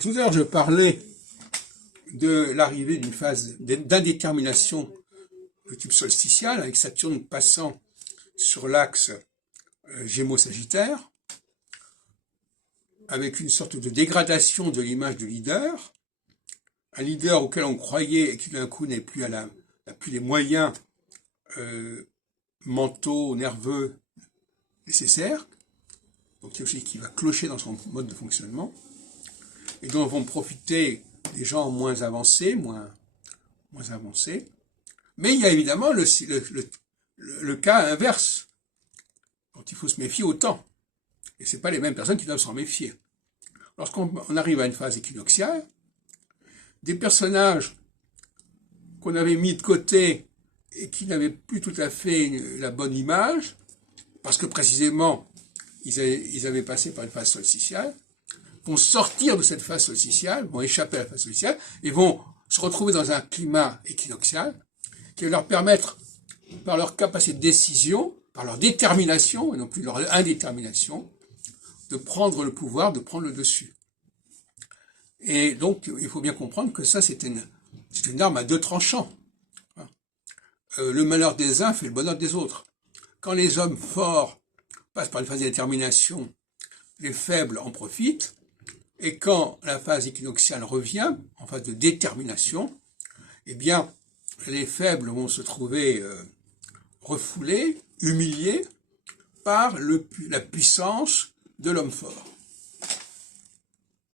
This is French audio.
Tout à l'heure, je parlais de l'arrivée d'une phase d'indétermination de type solsticial, avec Saturne passant sur l'axe Gémeaux-Sagittaire, avec une sorte de dégradation de l'image du leader, un leader auquel on croyait et qui d'un coup n'a plus les moyens mentaux, nerveux nécessaires, donc il y a aussi qui va clocher dans son mode de fonctionnement, et dont vont profiter des gens moins avancés, mais il y a évidemment le cas inverse, dont il faut se méfier autant, et c'est pas les mêmes personnes qui doivent s'en méfier. Lorsqu'on arrive à une phase équinoxiale, des personnages qu'on avait mis de côté et qui n'avaient plus tout à fait la bonne image, parce que précisément ils avaient passé par une phase solsticiale, vont sortir de cette phase solsticiale, vont échapper à la phase solsticiale, et vont se retrouver dans un climat équinoxial qui va leur permettre, par leur capacité de décision, par leur détermination, et non plus leur indétermination, de prendre le pouvoir, de prendre le dessus. Et donc, il faut bien comprendre que ça, c'est une arme à deux tranchants. Le malheur des uns fait le bonheur des autres. Quand les hommes forts passent par une phase de détermination, les faibles en profitent, et quand la phase équinoxiale revient, en phase de détermination, eh bien, les faibles vont se trouver refoulés, humiliés par la puissance de l'homme fort.